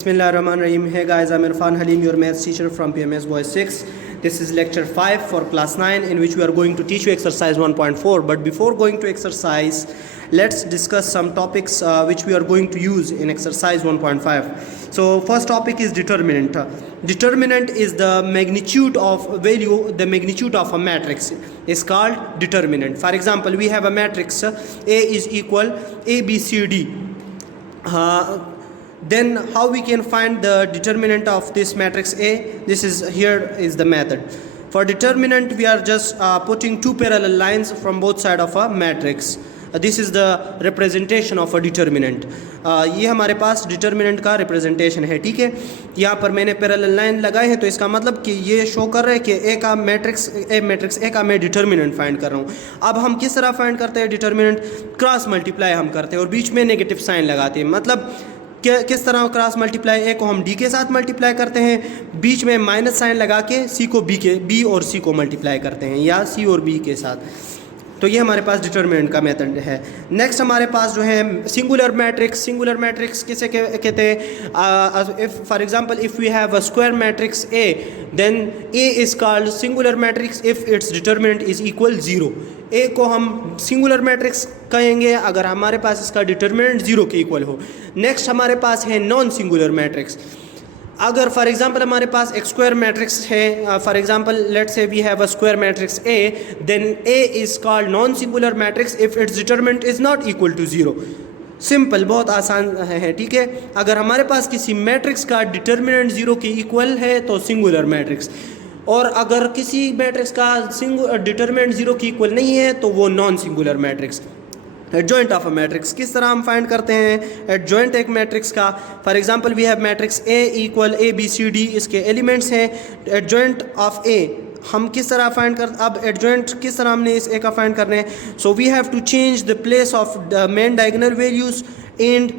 Bismillahirrahmanirrahim. Hey guys, I'm Irfan Halim, your maths teacher from PMS Boys 6. This is lecture 5 for class 9, in which we are going to teach you exercise 1.4. But before going to exercise, let's discuss some topics which we are going to use in exercise 1.5. So first topic is determinant. Determinant is the magnitude of value, the magnitude of a matrix is called determinant. For example, we have a matrix A is equal A, B, C, D. Then how we can find the determinant of this matrix A? Here is the method. For determinant, we are just putting two parallel lines from both sides of a matrix. This is the representation of a determinant. ये हमारे पास determinant का representation है, ठीक है. यहाँ पर मैंने parallel line लगाए हैं, तो इसका मतलब कि ये शो कर रहा है कि A का मैट्रिक्स A का मैं determinant फाइंड कर रहा हूँ. अब हम किस तरह फाइंड करते हैं determinant? क्रॉस मल्टीप्लाई हम करते हैं और बीच में नेगेटिव साइन लगाते हैं. मतलब किस तरह क्रॉस मल्टीप्लाई? ए को हम डी के साथ मल्टीप्लाई करते हैं, बीच में माइनस साइन लगा के सी को बी और सी को मल्टीप्लाई करते हैं, या सी और बी के साथ. तो ये हमारे पास डिटरमिनेंट का मेथड है. नेक्स्ट हमारे पास जो है सिंगुलर मैट्रिक्स किसे कहते हैं? If for example if we have a square matrix A, then A is called singular matrix if its determinant is equal 0. A को हम सिंगुलर मैट्रिक्स कहेंगे अगर हमारे पास इसका डिटरमिनेंट 0 के इक्वल हो. नेक्स्ट हमारे पास है नॉन सिंगुलर मैट्रिक्स. अगर फॉर एग्जांपल हमारे पास एक स्क्वायर मैट्रिक्स है, for example let's say we have a square matrix A, then A is called non singular matrix if its determinant is not equal to 0. Simple, बहुत आसान है, ठीक है. अगर हमारे पास किसी मैट्रिक्स का डिटरमिनेंट 0 के इक्वल है तो सिंगुलर मैट्रिक्स, और अगर किसी मैट्रिक्स का डिटरमिनेंट 0 के इक्वल नहीं है तो वो non singular matrix. Adjoint of a matrix किस तरह हम फाइंड करते हैं एडजॉइंट एक मैट्रिक्स का? For example we have matrix A equal A B C D, इसके एलिमेंट्स हैं. एडजॉइंट ऑफ ए हम किस तरह फाइंड कर, अब एडजॉइंट किस तरह हमने इस ए का फाइंड करना है? So we have to change the place of the main diagonal values and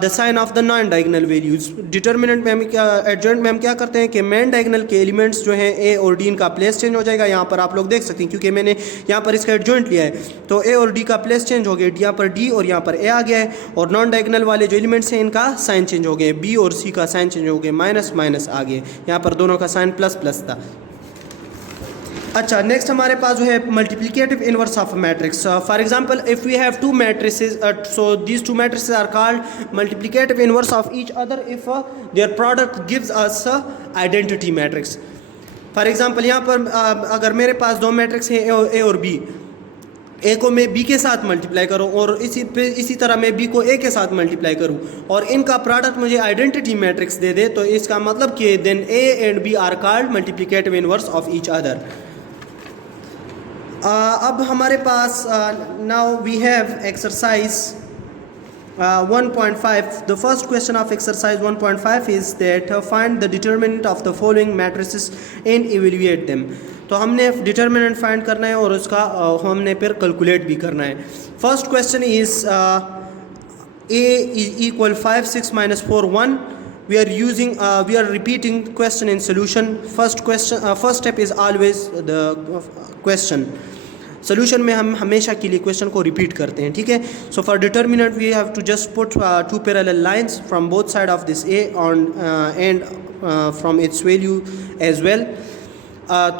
the sign of the non diagonal values. Determinant में हम एडजॉइंट में हम क्या करते हैं कि मेन डायगोनल के एलिमेंट्स जो हैं ए और डी, इनका प्लेस चेंज हो जाएगा. यहाँ पर आप लोग देख सकते हैं क्योंकि मैंने यहाँ पर इसका एडजॉइंट लिया है, तो ए और डी का प्लेस चेंज हो गया. यहाँ पर डी और यहाँ पर ए आ गया है, और नॉन डायगोनल वाले जो एलिमेंट्स हैं इनका साइन चेंज हो गए. बी और सी का साइन चेंज हो गया, माइनस माइनस आ गए. यहाँ पर दोनों का साइन प्लस प्लस था. अच्छा, नेक्स्ट हमारे पास जो है multiplicative inverse of matrix. For example if we have two matrices, so these two matrices are called multiplicative inverse of each other if their product gives us identity matrix. For example यहाँ पर अगर मेरे पास दो matrix हैं ए और B, ए को मैं B के साथ मल्टीप्लाई करूँ और इसी तरह मैं बी को ए के साथ मल्टीप्लाई करूँ और इनका प्रोडक्ट मुझे आइडेंटिटी मैट्रिक्स दे दे, तो इसका मतलब कि then A and B are called multiplicative inverse of each other. अब हमारे पास now we have exercise 1.5. The first question of exercise 1.5 is that find the determinant of the following matrices and evaluate them. तो हमने determinant find करना है और उसका हमने फिर कैलकुलेट भी करना है. First question is a equal 5 6 minus 4 1. we are repeating question in solution. First step is always the question. Solution में हम हमेशा के लिए क्वेश्चन को रिपीट करते हैं, ठीक है. So for determinant we have to just put two parallel lines from both side of this A on and from its value as well.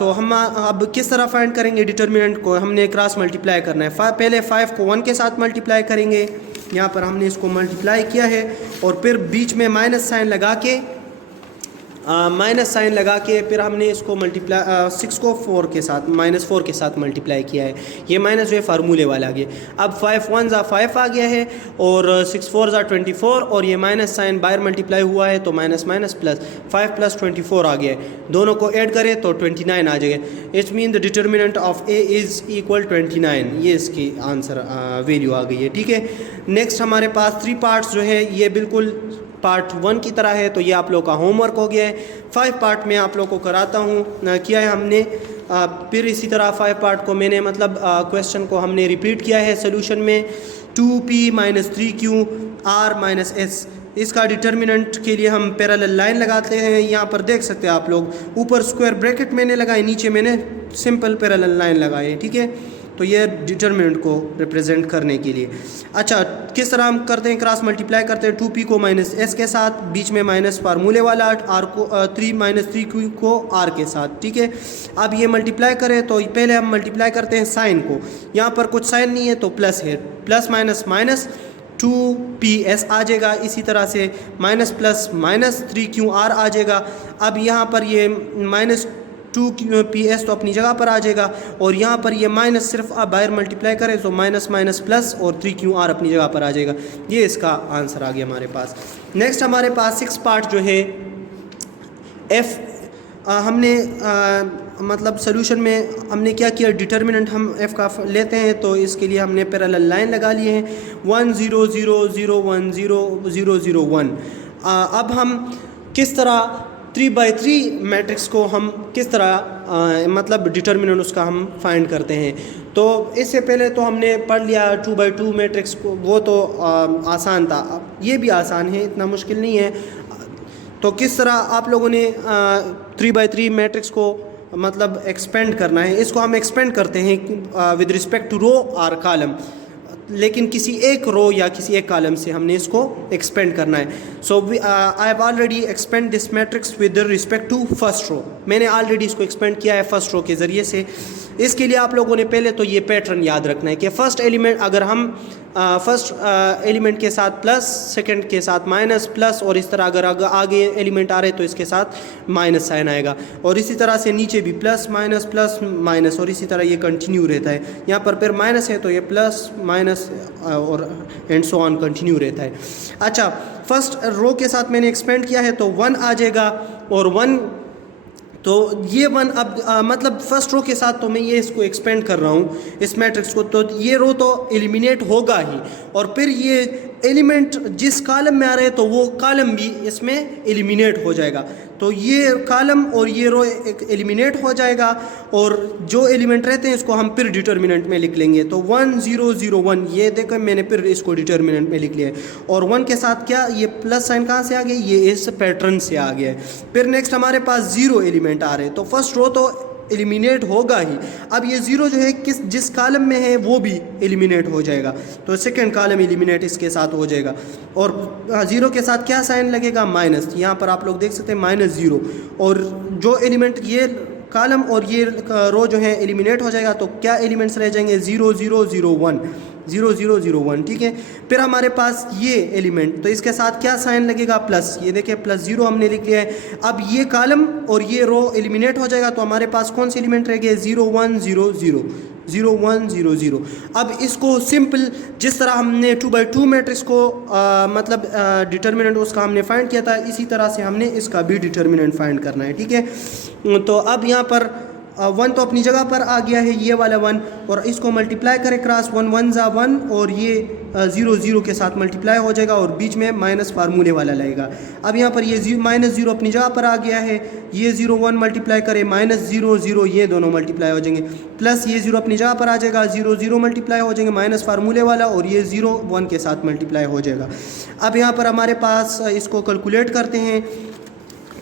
तो हम अब किस तरह फाइंड करेंगे डिटरमिनेंट को? हमने क्रॉस मल्टीप्लाई करना है. पहले 5 को 1 के साथ मल्टीप्लाई करेंगे. यहाँ पर हमने इसको मल्टीप्लाई किया है और फिर बीच में माइनस साइन लगा के फिर हमने इसको मल्टीप्लाई 6 को 4 के साथ -4 के साथ मल्टीप्लाई किया है. ये माइनस जो है फार्मूले वाला आ गया. अब 5 1 5 आ गया है और 6 4 24, और ये माइनस साइन बाहर मल्टीप्लाई हुआ है तो माइनस माइनस प्लस 5 प्लस 24 आ गया है. दोनों को ऐड करें तो 29 आ जाएगा. It's mean the determinant of A is equal 29. ये इसकी आंसर वैल्यू आ गई है, ठीक है. नेक्स्ट हमारे पास 3 पार्ट्स जो है ये बिल्कुल पार्ट 1 की तरह है, तो ये आप लोग का होमवर्क हो गया है. 5 पार्ट में आप लोग को कराता हूँ किया है हमने. फिर इसी तरह 5 पार्ट को मैंने मतलब क्वेश्चन को हमने रिपीट किया है सोल्यूशन में. 2p - 3q r - s, इसका डिटरमिनेंट के लिए हम पैरेलल लाइन लगाते हैं. यहाँ पर देख सकते हैं आप लोग, ऊपर स्क्वायर ब्रैकेट मैंने लगाए, नीचे मैंने सिंपल पैरेलल लाइन लगाए, ठीक है. तो ये डिटर्मिनेंट को रिप्रेजेंट करने के लिए। अच्छा, किस तरह हम करते हैं, क्रॉस मल्टीप्लाई करते हैं 2p को माइनस s के साथ, बीच में माइनस फार्मूले वाला r को 3 माइनस 3q को r के साथ, ठीक है। अब ये मल्टीप्लाई करें तो पहले हम मल्टीप्लाई करते हैं साइन को, यहाँ पर कुछ साइन नहीं है तो प्लस है, प्लस माइनस माइनस 2ps आ जाएगा। इसी तरह से माइनस प्लस माइनस 3qr आ जाएगा। अब यहाँ पर ये माइनस 2ps तो अपनी जगह पर आ जाएगा, और यहाँ पर ये माइनस सिर्फ आप बाहर मल्टीप्लाई करें तो माइनस माइनस प्लस और 3qr अपनी जगह पर आ जाएगा। ये इसका आंसर आ गया हमारे पास। नेक्स्ट हमारे पास 6 पार्ट जो है f, हमने मतलब सोल्यूशन में हमने क्या किया, डिटर्मिनेंट हम f का लेते हैं तो इसके लिए हमने पैरेलल लाइन लगा लिए हैं 1 0 0 0 1 0 0 0 1। अब हम किस तरह 3/3 मैट्रिक्स को हम किस तरह मतलब डिटर्मिनेंट उसका हम फाइंड करते हैं। तो इससे पहले तो हमने पढ़ लिया 2/2 मैट्रिक्स को, वो तो आसान था, ये भी आसान है, इतना मुश्किल नहीं है। तो किस तरह आप लोगों ने 3/3 मैट्रिक्स को मतलब एक्सपेंड करना है, इसको हम एक्सपेंड करते हैं विद रिस्पेक्ट टू रो और कॉलम, लेकिन किसी एक रो या किसी एक कॉलम से हमने इसको एक्सपेंड करना है। So I have already expand this matrix with respect to first row, मैंने ऑलरेडी इसको एक्सपेंड किया है फर्स्ट रो के ज़रिए से। इसके लिए आप लोगों ने पहले तो ये पैटर्न याद रखना है कि फर्स्ट एलिमेंट अगर हम फर्स्ट एलिमेंट के साथ प्लस, सेकंड के साथ माइनस, प्लस, और इस तरह अगर आगे एलिमेंट आ रहे तो इसके साथ माइनस साइन आएगा, और इसी तरह से नीचे भी प्लस माइनस, और इसी तरह ये कंटिन्यू रहता है। यहाँ पर फिर माइनस है तो ये प्लस माइनस और एंड सो ऑन कंटिन्यू रहता है। अच्छा, फर्स्ट रो के साथ मैंने एक्सपेंड किया है तो 1 आ जाएगा, और 1 तो ये 1 अब मतलब फर्स्ट रो के साथ तो मैं ये इसको एक्सपेंड कर रहा हूँ इस मैट्रिक्स को, तो ये रो तो एलिमिनेट होगा ही, और फिर ये एलिमेंट जिस कॉलम में आ रहे हैं तो वो कॉलम भी इसमें एलिमिनेट हो जाएगा। तो ये कॉलम और ये रो एलिमिनेट हो जाएगा, और जो एलिमेंट रहते हैं इसको हम फिर डिटर्मिनेंट में लिख लेंगे। तो 1 0 0 1 ये देखो मैंने फिर इसको डिटर्मिनेंट में लिख लिया है, और 1 के साथ क्या ये प्लस साइन कहाँ से आ गया, ये इस पैटर्न से आ गया है। फिर नेक्स्ट हमारे पास 0 एलिमेंट आ रहे हैं, तो फर्स्ट रो तो एलिमिनेट होगा ही। अब ये 0 जो है जिस कॉलम में है वो भी एलिमिनेट हो जाएगा, तो सेकंड कॉलम एलिमिनेट इसके साथ हो जाएगा, और 0 के साथ क्या साइन लगेगा, माइनस। यहाँ पर आप लोग देख सकते हैं -0, और जो एलिमेंट ये कॉलम और ये रो जो है एलिमिनेट हो जाएगा, तो क्या एलिमेंट्स रह जाएंगे 0 0 0 1 0 0 0 1, ठीक है। फिर हमारे पास ये एलिमेंट, तो इसके साथ क्या साइन लगेगा, प्लस, ये देखिए +0 हमने लिख लिया है। अब ये कॉलम और ये रो एलिमिनेट हो जाएगा, तो हमारे पास कौन से एलिमेंट रह गए, 0 1 0 0 0 1 0 0। अब इसको सिंपल जिस तरह हमने 2/2 मैट्रिक्स को मतलब डिटर्मिनेंट उसका हमने फाइंड किया था, इसी तरह से हमने इसका भी डिटर्मिनेंट फाइंड करना है, ठीक है। तो अब यहाँ पर 1 तो अपनी जगह पर आ गया है, ये वाला 1, और इसको मल्टीप्लाई करें क्रॉस, 1 1 ज़ा 1, और ये 0 0 के साथ मल्टीप्लाई हो जाएगा, और बीच में माइनस फार्मूले वाला लगेगा। अब यहाँ पर ये -0 अपनी जगह पर आ गया है, ये 0 1 मल्टीप्लाई करें, -0 0 ये दोनों मल्टीप्लाई हो जाएंगे, प्लस ये 0 अपनी जगह पर आ जाएगा, 0 0 मल्टीप्लाई हो जाएंगे माइनस फार्मूले वाला, और ये 0 1 के साथ मल्टीप्लाई हो जाएगा। अब यहाँ पर हमारे पास इसको कैलकुलेट करते हैं,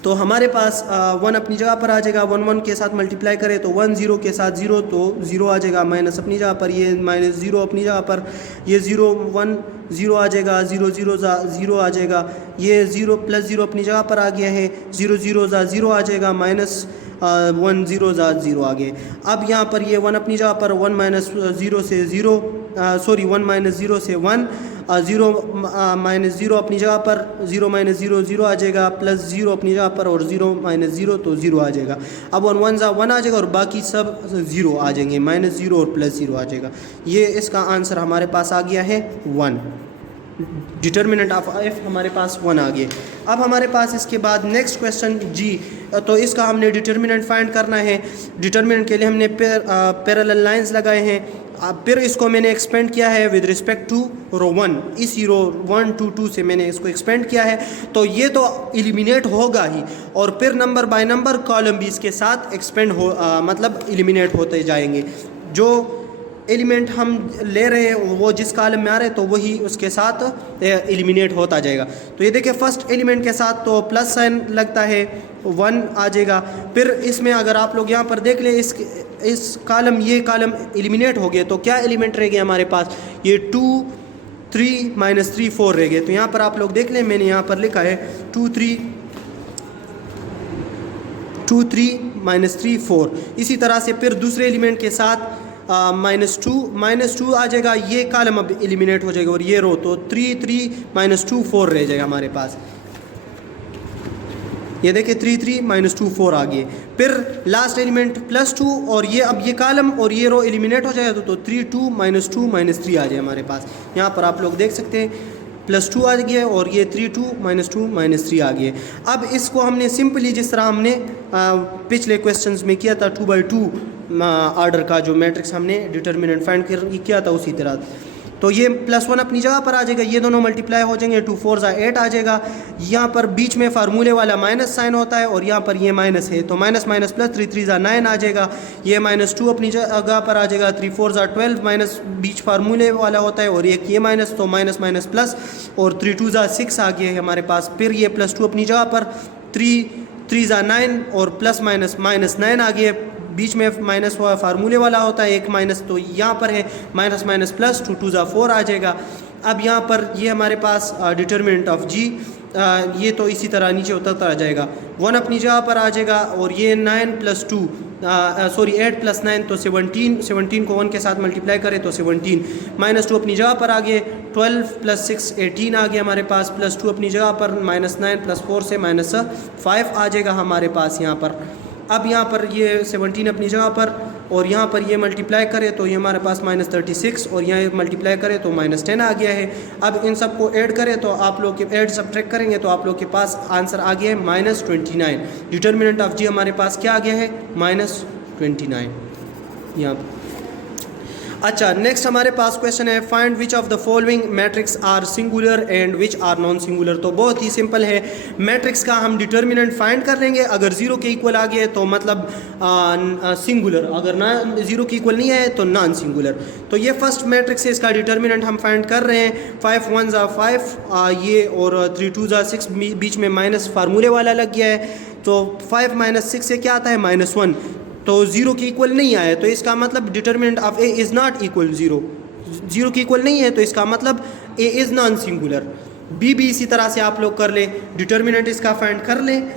तो हमारे पास 1 अपनी जगह पर आ जाएगा, 1 1 के साथ मल्टीप्लाई करें तो 1 0 के साथ 0, तो 0 आ जाएगा, माइनस अपनी जगह पर, ये -0 अपनी जगह पर, ये 0 1 0 आ जाएगा, 0 0 0 आ जाएगा, ये 0 +0 अपनी जगह पर आ गया है, 0 0 0 आ जाएगा, -1 0 0 आ गए। अब यहाँ पर ये 1 अपनी जगह पर, 1 -0 से 0 सॉरी 1 -0 से 1, 0 -0 अपनी जगह पर, 0 -0 0 आ जाएगा, +0 अपनी जगह पर, और 0 -0 तो 0 आ जाएगा। अब 1 1 1 आ जाएगा, और बाकी सब 0 आ जाएंगे, -0 और +0 आ जाएगा। ये इसका आंसर हमारे पास आ गया है 1। डिटर्मिनेंट ऑफ f हमारे पास 1 आ गए। अब हमारे पास इसके बाद नेक्स्ट क्वेश्चन जी, तो इसका हमने डिटर्मिनेंट फाइंड करना है। डिटर्मिनेंट के लिए हमने पैरेलल लाइंस लगाए हैं, फिर इसको मैंने एक्सपेंड किया है विद रिस्पेक्ट टू रो 1, इसी रो 1 2 2 से मैंने इसको एक्सपेंड किया है, तो ये तो एलिमिनेट होगा ही, और फिर नंबर बाय नंबर कॉलम भी इसके साथ एक्सपेंड हो मतलब एलिमिनेट होते जाएंगे। जो एलिमेंट हम ले रहे हैं वो जिस कॉलम में आ रहे हैं तो वही उसके साथ एलिमिनेट होता जाएगा। तो ये देखिए फर्स्ट एलिमेंट के साथ तो प्लस साइन लगता है, 1 आ जाएगा। फिर इसमें अगर आप लोग यहाँ पर देख लें, इस इस कॉलम ये कॉलम एलिमिनेट हो गए तो क्या एलिमेंट रह गए हमारे पास, ये 2 3 -3 4 रह गए। तो यहाँ पर आप लोग देख लें, मैंने यहाँ पर लिखा है 2 3 -3 4। इसी तरह से फिर दूसरे एलिमेंट के साथ -2 आ जाएगा, ये कॉलम अब एलिमिनेट हो जाएगा और ये रो, तो 3 3 -2 4 रह जाएगा हमारे पास। ये देखिए 3 3 -2 4 आ गए। फिर लास्ट एलिमेंट +2 और ये अब ये कॉलम और ये रो एलिमिनेट हो जाएगा तो 3 2 -2 -3 आ जाए हमारे पास। यहाँ पर आप लोग देख सकते हैं +2 आ गया और ये 3 2 -2 -3 आ गए। अब इसको हमने सिंपली जिस तरह हमने पिछले क्वेश्चंस में किया था 2x2 आर्डर का जो मैट्रिक्स हमने डिटर्मिनेंट फाइंड किया था उसी तरह, तो ये +1 अपनी जगह पर आ जाएगा, ये दोनों मल्टीप्लाई हो जाएंगे, 2 4 8 आ जाएगा। यहाँ पर बीच में फार्मूले वाला माइनस साइन होता है और यहाँ पर ये माइनस है तो माइनस माइनस प्लस 3 3 9 आ जाएगा। ये -2 अपनी जगह पर आ जाएगा, 3 4 12 माइनस बीच फार्मूले वाला होता है और एक ये माइनस, तो माइनस माइनस प्लस और 3 2 6 आ गए हमारे पास। फिर ये +2 अपनी जगह पर, 3 3 9 और प्लस माइनस -9 आ गए, बीच में माइनस फार्मूले वाला होता है एक माइनस, तो यहाँ पर है माइनस माइनस प्लस 2 2 4 आ जाएगा। अब यहाँ पर ये हमारे पास डिटर्मिनेंट ऑफ जी, ये तो इसी तरह नीचे उतरता आ जाएगा, 1 अपनी जगह पर आ जाएगा और ये 9 + 2 8 + 9 तो 17 को 1 के साथ मल्टीप्लाई करें तो 17, -2 अपनी जगह पर आ गए, 12 + 6 18 आ गया हमारे पास, +2 अपनी जगह पर, -9 + 4 से -5 आ जाएगा हमारे पास यहाँ पर। अब यहाँ पर ये 17 अपनी जगह पर और यहाँ पर ये मल्टीप्लाई करें तो ये हमारे पास -36 और यहाँ मल्टीप्लाई करें तो -10 आ गया है। अब इन सब को ऐड करें तो आप लोग के ऐड सब्ट्रैक्ट करेंगे तो आप लोग के पास आंसर आ गया है -29। डिटर्मिनेंट ऑफ जी हमारे पास क्या आ गया है, -29 यहाँ। अच्छा, नेक्स्ट हमारे पास क्वेश्चन है find which of the following matrix are singular and which are non singular. तो बहुत ही सिंपल है, मैट्रिक्स का हम डिटर्मिनेंट फाइंड कर लेंगे, अगर 0 के इक्वल आ गए तो मतलब सिंगुलर, अगर ना 0 के इक्वल नहीं है तो नॉन सिंगुलर। तो ये फर्स्ट मैट्रिक्स है, इसका डिटर्मिनेंट हम फाइंड कर रहे हैं, 5 1 5 ये और 3 2 6, बीच में माइनस फार्मूले वाला लग गया है, तो 5 - 6 से क्या आता है -1, तो 0 के इक्वल नहीं आया तो इसका मतलब determinant of A is not equal 0, 0 के इक्वल नहीं है तो इसका मतलब A is non singular. B भी इसी तरह से आप लोग कर लें, डिटर्मिनेंट इसका फाइंड कर लें,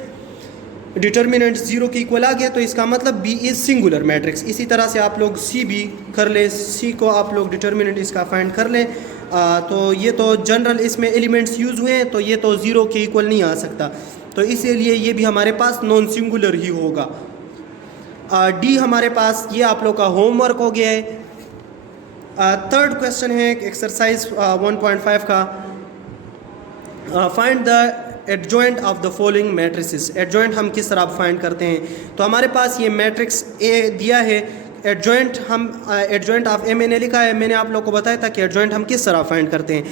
डिटर्मिनेंट 0 के इक्वल आ गया तो इसका मतलब बी इज़ सिंगुलर मैट्रिक्स। इसी तरह से आप लोग सी भी कर लें, सी को आप लोग डिटर्मिनेंट इसका फाइंड कर लें। तो ये तो जनरल इसमें एलिमेंट्स यूज़ हुए हैं तो ये तो 0 के इक्वल नहीं आ सकता, तो इसीलिए ये भी हमारे पास नॉन सिंगुलर ही होगा। डी हमारे पास ये आप लोग का होमवर्क हो गया है। थर्ड क्वेश्चन है एक्सरसाइज 1.5 का, find the adjoint of the following matrices. Adjoint हम किस तरह फाइंड करते हैं, तो हमारे पास ये मैट्रिक्स ए दिया है, एडजॉइंट हम एडजॉइंट ऑफ ए मैंने लिखा है, मैंने आप लोग को बताया था कि एडजॉइंट हम किस तरह फाइंड करते हैं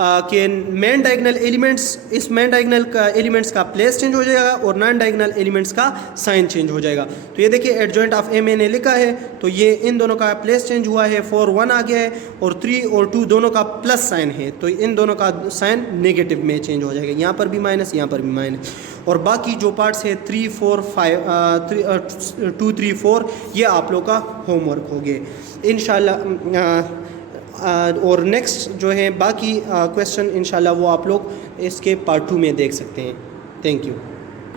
कि मेन डायगोनल एलिमेंट्स, इस मेन डायगोनल का एलिमेंट्स का प्लेस चेंज हो जाएगा और नॉन डायगोनल एलिमेंट्स का साइन चेंज हो जाएगा। तो ये देखिए एडजॉइंट ऑफ ए मैंने लिखा है, तो ये इन दोनों का प्लेस चेंज हुआ है, 4 1 आ गया है और 3 और 2 दोनों का प्लस साइन है, तो इन दोनों का साइन नेगेटिव में चेंज हो जाएगा, यहाँ पर भी माइनस यहाँ पर भी माइनस, और बाकी जो पार्ट्स है 3 4 5 2 3 4 ये आप लोग का होमवर्क हो गए इंशाल्लाह। और नेक्स्ट जो है बाकी क्वेश्चन इंशाल्लाह वो आप लोग इसके पार्ट 2 में देख सकते हैं। Thank you.